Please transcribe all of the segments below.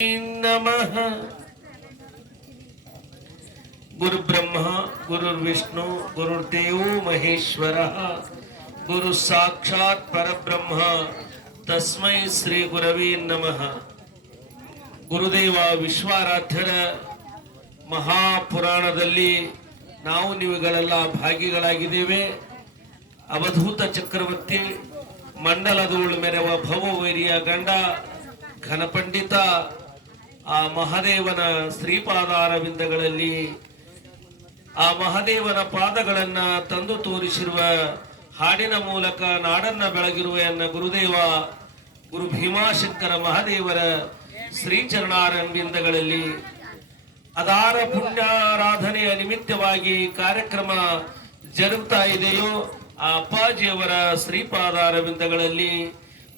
ನಮಃ ಗುರು ಬ್ರಹ್ಮ ಗುರುರ್ವಿಷ್ಣು ಗುರುರ್ದೇವೋ ಮಹೇಶ್ವರ ಗುರು ಸಾಕ್ಷಾತ್ ಪರಬ್ರಹ್ಮ ತಸ್ಮೈ ಶ್ರೀ ಗುರವೇ ನಮಃ ಗುರುದೇವ ವಿಶ್ವಾರಾಧ್ಯರ ಮಹಾಪುರಾಣದಲ್ಲಿ ನಾವು ನೀವುಗಳೆಲ್ಲ ಭಾಗಿಗಳಾಗಿದ್ದೇವೆ. ಅವಧೂತ ಚಕ್ರವರ್ತಿ, ಮಂಡಲದೋಳು ಮೆರವ ಭವವೈರಿಯ ಗಂಡ, ಘನಪಂಡಿತ ಆ ಮಹಾದೇವನ ಶ್ರೀಪಾದಾರವಿಂದಗಳಲ್ಲಿ ಆ ಮಹಾದೇವನ ಪಾದಗಳನ್ನ ತಂದು ತೋರಿಸಿರುವ ಹಾಡಿನ ಮೂಲಕ ನಾಡನ್ನ ಬೆಳಗಿರುವ ಎನ್ನ ಗುರುದೇವ ಗುರು ಭೀಮಾಶಂಕರ ಮಹಾದೇವರ ಶ್ರೀಚರಣಾರಂಬಿಂದಗಳಲ್ಲಿ ಅದಾರ ಪುಣ್ಯಾರಾಧನೆಯ ನಿಮಿತ್ತವಾಗಿ ಕಾರ್ಯಕ್ರಮ ಜರುಗ್ತಾ ಇದೆಯೋ ಆ ಅಪ್ಪಾಜಿಯವರ ಶ್ರೀಪಾದಾರವಿಂದಗಳಲ್ಲಿ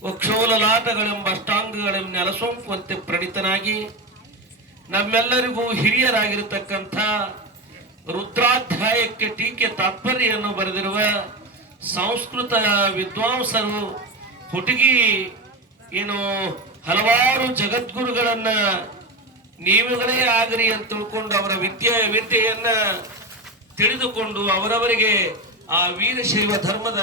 ವಕ್ಷೋಲಲಾಟಗಳೆಂಬ ಅಷ್ಟಾಂಗಗಳೆಂಬ ನೆಲಸೊಂಪುವಂತೆ ಪ್ರಣೀತನಾಗಿ ನಮ್ಮೆಲ್ಲರಿಗೂ ಹಿರಿಯರಾಗಿರತಕ್ಕಂಥ ರುದ್ರಾಧ್ಯಾಯಕ್ಕೆ ಟೀಕೆ ತಾತ್ಪರ್ಯನ್ನು ಬರೆದಿರುವ ಸಂಸ್ಕೃತ ವಿದ್ವಾಂಸರು ಹುಟಗಿ ಏನು ಹಲವಾರು ಜಗದ್ಗುರುಗಳನ್ನ ನೀವುಗಳೇ ಆಗ್ರಿ ಅಂತ ತಿಳ್ಕೊಂಡು ಅವರ ವಿದ್ಯೆ ವಿದ್ಯೆಯನ್ನ ತಿಳಿದುಕೊಂಡು ಅವರವರಿಗೆ ಆ ವೀರಶೈವ ಧರ್ಮದ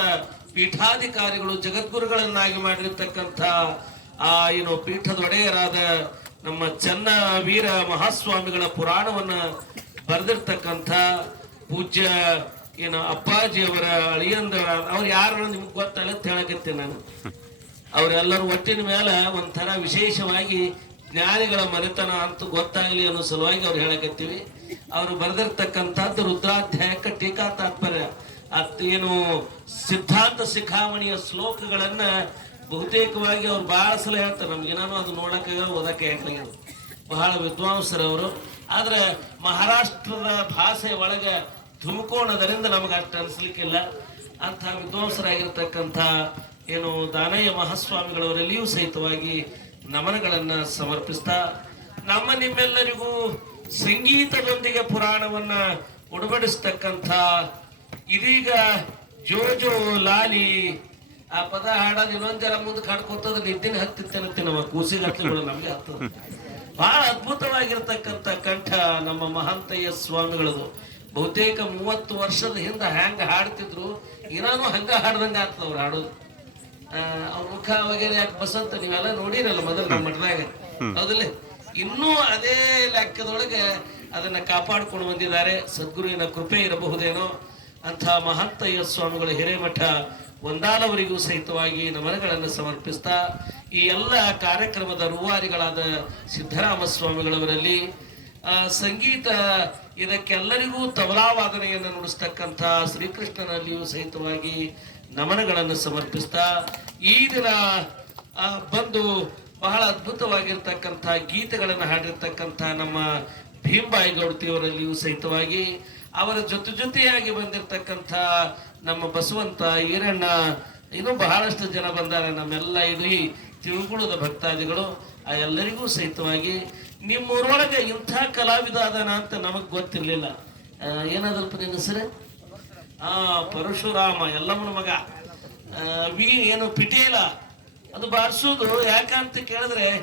ಪೀಠಾಧಿಕಾರಿಗಳು ಜಗದ್ಗುರುಗಳನ್ನಾಗಿ ಮಾಡಿರ್ತಕ್ಕಂಥ ಆ ಏನು ಪೀಠದ ಒಡೆಯರಾದ ನಮ್ಮ ಚನ್ನ ವೀರ ಮಹಾಸ್ವಾಮಿಗಳ ಪುರಾಣವನ್ನ ಬರೆದಿರ್ತಕ್ಕಂಥ ಪೂಜ್ಯ ಏನು ಅಪ್ಪಾಜಿಯವರ ಅಳಿಯಂದ ಅವ್ರು ಯಾರು ನಿಮ್ಗೆ ಗೊತ್ತಲ್ಲ ಅಂತ ಹೇಳಕತ್ತೀನಿ ನಾನು. ಅವರೆಲ್ಲರೂ ಒಟ್ಟಿನ ಮೇಲೆ ಒಂಥರ ವಿಶೇಷವಾಗಿ ಜ್ಞಾನಿಗಳ ಮನೆತನ ಅಂತ ಗೊತ್ತಾಗಲಿ ಅನ್ನೋ ಸಲುವಾಗಿ ಅವ್ರು ಹೇಳಕತ್ತೀವಿ ಅವರು ಬರೆದಿರ್ತಕ್ಕಂಥದ್ದು ರುದ್ರಾಧ್ಯಾಯಕ ಟೀಕಾ ತಾತ್ಪರ್ಯ. ಅತ್ ಏನು ಸಿದ್ಧಾಂತ ಶಿಖಾಮಣಿಯ ಶ್ಲೋಕಗಳನ್ನ ಬಹುತೇಕವಾಗಿ ಅವ್ರು ಭಾಳ ಸಲ ಹೇಳ್ತಾರೆ, ನಮ್ಗೆ ಏನಾನು ಅದು ನೋಡಕ್ಕೆ ಓದಕ್ಕೆ ಆಗಲಿಲ್ಲ ಬಹಳ ವಿದ್ವಾಂಸರವರು ಆದ್ರೆ ಮಹಾರಾಷ್ಟ್ರದ ಭಾಷೆ ಒಳಗೆ ಧುಮುಕೋಣದರಿಂದ ನಮಗೆ ಅಷ್ಟು ಅನಿಸ್ಲಿಕ್ಕಿಲ್ಲ. ಅಂಥ ವಿದ್ವಾಂಸರಾಗಿರ್ತಕ್ಕಂಥ ಏನು ದಾನಯ್ಯ ಮಹಾಸ್ವಾಮಿಗಳವರಲ್ಲಿಯೂ ಸಹಿತವಾಗಿ ನಮನಗಳನ್ನು ಸಮರ್ಪಿಸ್ತಾ, ನಮ್ಮ ನಿಮ್ಮೆಲ್ಲರಿಗೂ ಸಂಗೀತದೊಂದಿಗೆ ಪುರಾಣವನ್ನ ಉಡಬಡಿಸ್ತಕ್ಕಂಥ ಇದೀಗ ಜೋಜೋ ಲಾಲಿ ಆ ಪದ ಹಾಡೋದು ಇನ್ನೊಂದ್ ಜನ ಮುಂದಕ್ಕೆ ಹಾಡ್ಕೊತದ ನಿದ್ದಿನ ಹತ್ತಿತ್ತೇನಂತೆ ನಮ್ಮ ಕೂಸಿನ ಹತ್ತಗಳು ನಮ್ಗೆ ಹತ್ತದ. ಬಹಳ ಅದ್ಭುತವಾಗಿರ್ತಕ್ಕಂಥ ಕಂಠ ನಮ್ಮ ಮಹಾಂತಯ್ಯ ಸ್ವಾಮಿಗಳದು. ಬಹುತೇಕ ಮೂವತ್ತು ವರ್ಷದ ಹಿಂದೆ ಹ್ಯಾಂಗ ಹಾಡ್ತಿದ್ರು ಏನಾನು ಹಂಗ ಹಾಡ್ದಂಗ ಆಗ್ತದ ಅವ್ರು ಹಾಡೋದು. ಅವ್ರ ಮುಖ ಅವಾಗ ಯಾಕೆ ಬಸಂತ, ನೀವೆಲ್ಲ ನೋಡಿರಲ್ಲ ಮೊದಲು ನಮ್ಮ ಮಠದಾಗ. ಹೌದಿಲ್ಲ? ಇನ್ನೂ ಅದೇ ಲೆಕ್ಕದೊಳಗೆ ಅದನ್ನ ಕಾಪಾಡ್ಕೊಂಡು ಬಂದಿದ್ದಾರೆ. ಸದ್ಗುರುವಿನ ಕೃಪೆ ಇರಬಹುದೇನೋ ಅಂಥ ಮಹಾಂತಯ್ಯ ಸ್ವಾಮಿಗಳು ಹಿರೇಮಠ ಒಂದಾಲವರಿಗೂ ಸಹಿತವಾಗಿ ನಮನಗಳನ್ನು ಸಮರ್ಪಿಸ್ತಾ ಈ ಎಲ್ಲ ಕಾರ್ಯಕ್ರಮದ ರೂವಾರಿಗಳಾದ ಸಿದ್ದರಾಮ ಸ್ವಾಮಿಗಳವರಲ್ಲಿ ಸಂಗೀತ ಇದಕ್ಕೆಲ್ಲರಿಗೂ ತಬಲಾವಾದನೆಯನ್ನು ನುಡಿಸ್ತಕ್ಕಂಥ ಶ್ರೀಕೃಷ್ಣನಲ್ಲಿಯೂ ಸಹಿತವಾಗಿ ನಮನಗಳನ್ನು ಸಮರ್ಪಿಸ್ತಾ ಈ ದಿನ ಬಂದು ಬಹಳ ಅದ್ಭುತವಾಗಿರ್ತಕ್ಕಂಥ ಗೀತೆಗಳನ್ನು ಹಾಡಿರ್ತಕ್ಕಂಥ ನಮ್ಮ ಭೀಮ್ಬಾಯಿ ಗೌಡತಿಯವರಲ್ಲಿಯೂ ಸಹಿತವಾಗಿ ಅವರ ಜೊತೆ ಜೊತೆಯಾಗಿ ಬಂದಿರತಕ್ಕಂಥ ನಮ್ಮ ಬಸವಂತ ಈರಣ್ಣ, ಇನ್ನೂ ಬಹಳಷ್ಟು ಜನ ಬಂದಾರೆ ನಮ್ಮೆಲ್ಲ ಇಲ್ಲಿ ತಿರುಗುಳದ ಭಕ್ತಾದಿಗಳು, ಆ ಎಲ್ಲರಿಗೂ ಸಹಿತವಾಗಿ ನಿಮ್ಮೂರೊಳಗೆ ಇಂಥ ಕಲಾವಿದ ಅದಾನ ಅಂತ ನಮಗೆ ಗೊತ್ತಿರಲಿಲ್ಲ. ಏನದಲ್ಪ ನಿನ್ನ ಹೆಸರು? ಆ, ಪರಶುರಾಮ ಎಲ್ಲಮ್ಮನ ಮಗ. ವಿ, ಏನು ಪಿಟೀಲ ಅದು ಬಾರಿಸೋದು ಯಾಕಂತ ಕೇಳಿದ್ರೆ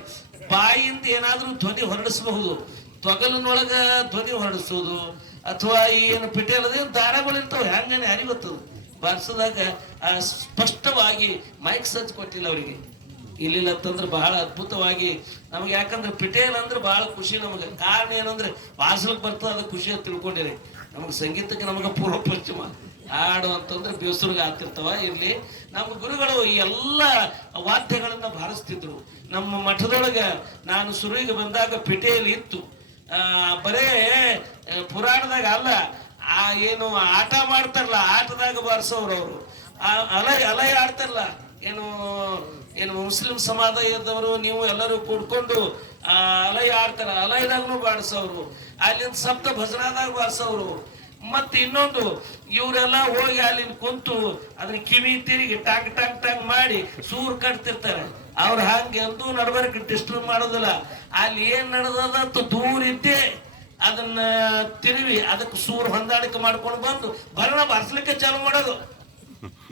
ಬಾಯಿಯಿಂದ ಏನಾದ್ರೂ ಧ್ವನಿ ಹೊರಡಿಸಬಹುದು. ತೊಗಲಿನೊಳಗ ಧ್ವನಿ ಹೊರಡಿಸೋದು ಅಥವಾ ಏನು ಏನು ಪಿಟೇಲದ ದಾರಗಳಿರ್ತಾವೆ ಹೆಂಗನೆ ಯಾರಿಗೆ ಗೊತ್ತದ ಬಾರಿಸಿದಾಗ ಆ, ಸ್ಪಷ್ಟವಾಗಿ ಮೈಕ್ ಸಚ್ ಕೊಟ್ಟಿಲ್ಲ ಅವರಿಗೆ. ಇಲ್ಲಿಲ್ಲ ಅಂತಂದ್ರೆ ಬಹಳ ಅದ್ಭುತವಾಗಿ ನಮ್ಗೆ ಯಾಕಂದ್ರೆ ಪಿಟೇಲ್ ಅಂದ್ರೆ ಬಹಳ ಖುಷಿ ನಮಗೆ. ಕಾರಣ ಏನಂದ್ರೆ ಬಾರ್ಸಲಕ್ ಬರ್ತದೆ ಅದು ಖುಷಿ ಅಂತ ತಿಳ್ಕೊಂಡಿರಿ. ನಮಗೆ ಸಂಗೀತಕ್ಕೆ ನಮಗೆ ಪೂರ್ವ ಪಶ್ಚಿಮ. ಹಾಡು ಅಂತಂದ್ರೆ ಬೇಸರಿಗೆ ಆಗ್ತಿರ್ತಾವ ಇರ್ಲಿ. ನಮ್ಮ ಗುರುಗಳು ಈ ಎಲ್ಲ ವಾದ್ಯಗಳನ್ನ ಬಾರಿಸ್ತಿದ್ರು ನಮ್ಮ ಮಠದೊಳಗೆ ನಾನು ಸುರುವಿಗೆ ಬಂದಾಗ ಪಿಟೇಲ್ ಇತ್ತು. ಬರೇ ಪುರಾಣದಾಗ ಅಲ್ಲ, ಆ, ಏನು ಆಟ ಮಾಡ್ತಾರಲ್ಲ, ಆಟದಾಗ ಬಾರಿಸೋರು ಅವರು. ಅಲೈ ಅಲೈ ಆಡ್ತಾರಲ್ಲ, ಏನು ಏನು ಮುಸ್ಲಿಂ ಸಮಾಜದವರು ನೀವು ಎಲ್ಲರೂ ಕೂಡ್ಕೊಂಡು ಅಲೈ ಆಡ್ತಾರ ಅಲೈದಾಗೂ ಬಾರಿಸೋರು. ಅಲ್ಲಿಂದ ಸಪ್ತ ಭಜನಾದಾಗ ಬಾರಿಸೋರು. ಮತ್ತೆ ಇನ್ನೊಂದು, ಇವರೆಲ್ಲ ಹೋಗಿ ಅಲ್ಲಿ ಕುಂತು ಅದನ್ನ ಕಿವಿ ತಿರುಗಿ ಟಾಂಗ್ ಟಾಂಗ್ ಟಾಂಗ್ ಮಾಡಿ ಸೂರ್ ಕಟ್ತಿರ್ತಾರೆ. ಅವ್ರ ಹಂಗೆ ಎಂದೂ ನಡ್ಬರ್ಕ್ ಡಿಸ್ಟರ್ಬ್ ಮಾಡೋದಿಲ್ಲ. ಅಲ್ಲಿ ಏನ್ ನಡೆದದ ಅಂತ ದೂರ ಇದ್ದೇ. ಅದನ್ನ ತಿರುವಿ, ಅದಕ್ಕೆ ಸೂರ್ ಹೊಂದಾಣಿಕೆ ಮಾಡ್ಕೊಂಡು ಬಂದು ಭರಣ ಬಾರಿಸ್ಲಿಕ್ಕೆ ಚಾಲು ಮಾಡೋದು.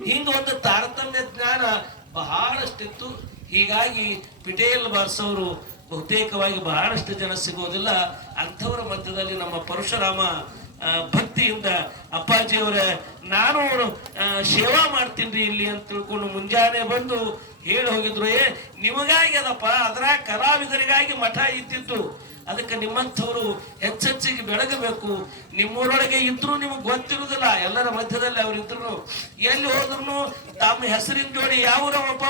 ಹಿಂಗ ಒಂದು ತಾರತಮ್ಯ ಜ್ಞಾನ ಬಹಳಷ್ಟಿತ್ತು. ಹೀಗಾಗಿ ಪಿಟೇಲ್ ಬಾರ್ಸವರು ಬಹುತೇಕವಾಗಿ ಬಹಳಷ್ಟು ಜನ ಸಿಗೋದಿಲ್ಲ. ಅಂಥವರ ಮಧ್ಯದಲ್ಲಿ ನಮ್ಮ ಪರಶುರಾಮ ಭಕ್ತಿಯಿಂದ ಅಪ್ಪಾಜಿಯವರ, ನಾನು ಸೇವಾ ಮಾಡ್ತೀನಿ ಇಲ್ಲಿ ಅಂತ ತಿಳ್ಕೊಂಡು ಮುಂಜಾನೆ ಬಂದು ಹೇಳಿ ಹೋಗಿದ್ರು, ಏ, ನಿಮಗಾಗಿ ಅದಪ್ಪ, ಅದರ ಕಲಾವಿದರಿಗಾಗಿ ಮಠ ಇದ್ದಿದ್ದು. ಅದಕ್ಕೆ ನಿಮ್ಮಂಥವ್ರು ಹೆಚ್ಚೆಚ್ಚಿಗೆ ಬೆಳಗಬೇಕು. ನಿಮ್ಮೂರೊಳಗೆ ಇದ್ರೂ ನಿಮಗೆ ಗೊತ್ತಿರುವುದಿಲ್ಲ ಎಲ್ಲರ ಮಧ್ಯದಲ್ಲಿ ಅವ್ರು ಇದ್ರು ಎಲ್ಲಿ ಹೋದ್ರು ತಮ್ಮ ಹೆಸರಿನ ಜೋಡಿ ಯಾವರ ಅವಪ್ಪ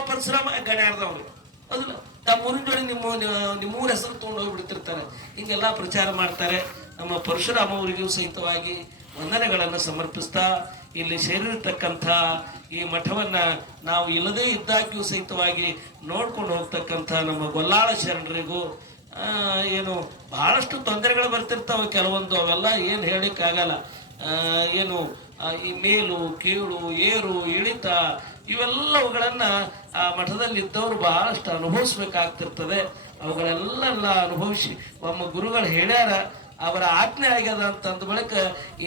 ಗಣ್ಯಾರ್ದವ್ರು. ಅದಲ್ಲ ತಮ್ಮ ಊರಿನ ಜೋಡಿ ನಿಮ್ಮ ನಿಮ್ಮೂರ ಹೆಸರು ತಗೊಂಡು ಹೋಗ್ಬಿಡ್ತಿರ್ತಾರೆ. ಹಿಂಗೆಲ್ಲ ಪ್ರಚಾರ ಮಾಡ್ತಾರೆ. ನಮ್ಮ ಪರಶುರಾಮ ಅವರಿಗೂ ಸಹಿತವಾಗಿ ವಂದನೆಗಳನ್ನು ಸಮರ್ಪಿಸ್ತಾ ಇಲ್ಲಿ ಸೇರಿರ್ತಕ್ಕಂಥ ಈ ಮಠವನ್ನ ನಾವು ಇಲ್ಲದೇ ಇದ್ದಾಗ್ಯೂ ಸಹಿತವಾಗಿ ನೋಡ್ಕೊಂಡು ಹೋಗ್ತಕ್ಕಂಥ ನಮ್ಮ ಗೊಲ್ಲಾಳ ಶರಣರಿಗೂ ಏನು ಬಹಳಷ್ಟು ತೊಂದರೆಗಳು ಬರ್ತಿರ್ತಾವೆ ಕೆಲವೊಂದು, ಅವೆಲ್ಲ ಏನು ಹೇಳಿಕ್ಕಾಗಲ್ಲ. ಏನು ಈ ಮೇಲು, ಕೀಳು, ಏರು, ಇಳಿತ, ಇವೆಲ್ಲವುಗಳನ್ನು ಆ ಮಠದಲ್ಲಿದ್ದವರು ಬಹಳಷ್ಟು ಅನುಭವಿಸ್ಬೇಕಾಗ್ತಿರ್ತದೆ. ಅವುಗಳೆಲ್ಲ ಅನುಭವಿಸಿ, ಒಮ್ಮ ಗುರುಗಳು ಹೇಳ್ಯಾರ ಅವರ ಆಜ್ಞೆ ಆಗ್ಯದ ಅಂತ ಅಂದ ಬಳಿಕ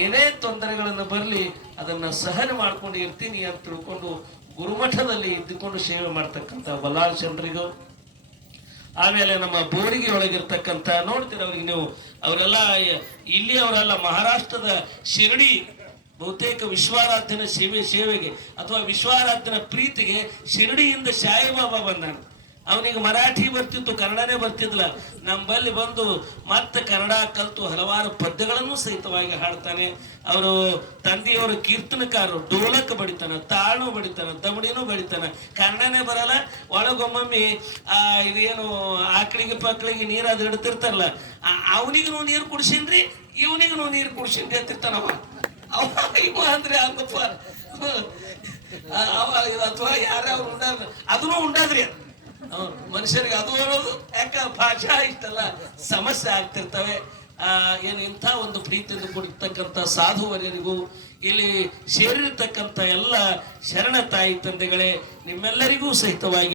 ಏನೇ ತೊಂದರೆಗಳನ್ನು ಬರಲಿ ಅದನ್ನ ಸಹನೆ ಮಾಡ್ಕೊಂಡು ಇರ್ತೀನಿ ಅಂತ ತಿಳ್ಕೊಂಡು ಗುರುಮಠದಲ್ಲಿ ಇದ್ದುಕೊಂಡು ಸೇವೆ ಮಾಡ್ತಕ್ಕಂಥ ಬಲ್ಲಾಳ ಚಂದ್ರಿಗೂ. ಆಮೇಲೆ ನಮ್ಮ ಬೋರಿಗೆ ಒಳಗಿರ್ತಕ್ಕಂಥ ನೋಡ್ತೀರ ಅವ್ರಿಗೆ ನೀವು, ಅವರೆಲ್ಲ ಇಲ್ಲಿ ಅವರೆಲ್ಲ ಮಹಾರಾಷ್ಟ್ರದ ಶಿರಡಿ ಬಹುತೇಕ ವಿಶ್ವಾರಾಧ್ಯನ ಸೇವೆ, ಸೇವೆಗೆ ಅಥವಾ ವಿಶ್ವಾರಾಧ್ಯನ ಪ್ರೀತಿಗೆ ಶಿರಡಿಯಿಂದ ಸಾಯಿಬಾಬಾ ಬಂದಾನ. ಅವನಿಗೆ ಮರಾಠಿ ಬರ್ತಿತ್ತು, ಕನ್ನಡನೇ ಬರ್ತಿದ್ಲ ನಮ್ಮಲ್ಲಿ ಬಂದು ಮತ್ತೆ ಕನ್ನಡ ಕಲಿತು ಹಲವಾರು ಪದ್ಯಗಳನ್ನು ಸಹಿತವಾಗಿ ಹಾಡ್ತಾನೆ. ಅವರು ತಂದೆಯವರು ಕೀರ್ತನಕಾರರು, ಡೋಲಕ್ ಬಡಿತಾನ, ತಾಳು ಬಡಿತಾನ ದಮಡಿನೂ ಬಡಿತಾನ, ಕನ್ನಡನೇ ಬರಲ್ಲ. ಒಳಗೊಮ್ಮೊಮ್ಮೆ, ಆ, ಇದೇನು, ಆಕಳಿಗೆ ಪಕ್ಕಳಿಗೆ ನೀರು ಅದು ಇಡ್ತಿರ್ತಾರಲ್ಲ ಅವನಿಗೂ ನೀರು ಕುಡ್ಸಿನ್ರಿ ಇವನಿಗೂ ನೀರು ಕುಡ್ಸಿನ್ರಿ ಅಂತಿರ್ತಾನವ. ಅವ ಅಂದ್ರೆ ಹಂಗಪ್ಪ ಅಥವಾ ಯಾರ್ಯಾವ್ರು ಉಂಡಾರ ಅದನ್ನು ಉಂಡಾದ್ರಿ. ಹ್ಮ್. ಮನುಷ್ಯರಿಗೆ ಅದು ಇರೋದು ಯಾಕ? ಭಾಷಾ ಇಷ್ಟೆಲ್ಲ. ಸಮಸ್ಯೆ ಆಗ್ತಿರ್ತವೆ. ಏನು ಇಂಥ ಒಂದು ಪ್ರೀತಿಯಿಂದ ಕೊಡ್ತಕ್ಕಂಥ ಸಾಧುವರಿಗೂ, ಇಲ್ಲಿ ಸೇರಿರ್ತಕ್ಕಂಥ ಎಲ್ಲ ಶರಣ ತಾಯಿ ತಂದೆಗಳೇ, ನಿಮ್ಮೆಲ್ಲರಿಗೂ ಸಹಿತವಾಗಿ